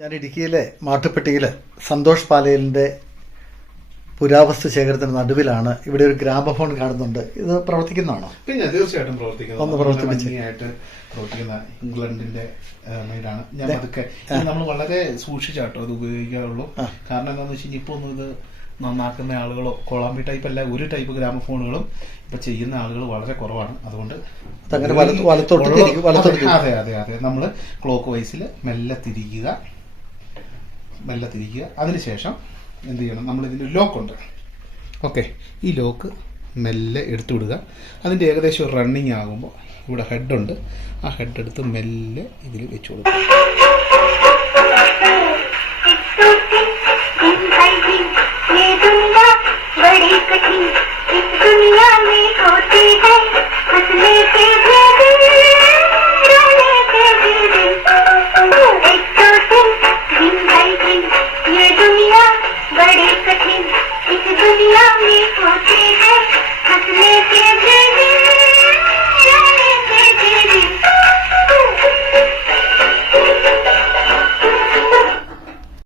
ഞാൻ ഇടുക്കിയിലെ മാട്ടുപ്പെട്ടിയിൽ സന്തോഷ് പാലയിലിന്റെ പുരാവസ്തു ശേഖരത്തിന് നടുവിലാണ് ഇവിടെ ഒരു ഗ്രാമഫോൺ കാണുന്നുണ്ട്. ഇത് പ്രവർത്തിക്കുന്നതാണോ? പിന്നെ തീർച്ചയായിട്ടും പ്രവർത്തിക്കുന്നത് ഒന്ന് പ്രവർത്തിപ്പിച്ച്. പ്രവർത്തിക്കുന്ന ഇംഗ്ലണ്ടിന്റെ മെയ്ഡാണ് ഞാൻ അതൊക്കെ നമ്മൾ വളരെ സൂക്ഷിച്ചാട്ടോ അത് ഉപയോഗിക്കാറുള്ളൂ. കാരണം എന്താണെന്ന് വെച്ച് കഴിഞ്ഞാൽ ഇപ്പോൾ ഒന്നും ഇത് നന്നാക്കുന്ന ആളുകളോ കൊളാമ്പി ടൈപ്പ് അല്ല ഒരു ടൈപ്പ് ഗ്രാമഫോണുകളും ഇപ്പൊ ചെയ്യുന്ന ആളുകൾ വളരെ കുറവാണ്. അതുകൊണ്ട് അതെ അതെ അതെ. നമ്മൾ ക്ലോക്ക് വൈസിൽ മെല്ലെ തിരിക്കുക. മെല്ലെ തിരിക്കുക അതിനുശേഷം എന്ത് ചെയ്യണം? നമ്മൾ ലോക്ക് ഉണ്ട് ഓക്കെ. ഈ ലോക്ക് മെല്ലെ എടുത്തു വിടുക അതിന്റെ ഏകദേശം റണ്ണിങ് ആകുമ്പോൾ ഇവിടെ ഹെഡുണ്ട് ആ ഹെഡ് എടുത്ത് മെല്ലെ ഇതിൽ വെച്ചു കൊടുക്കുക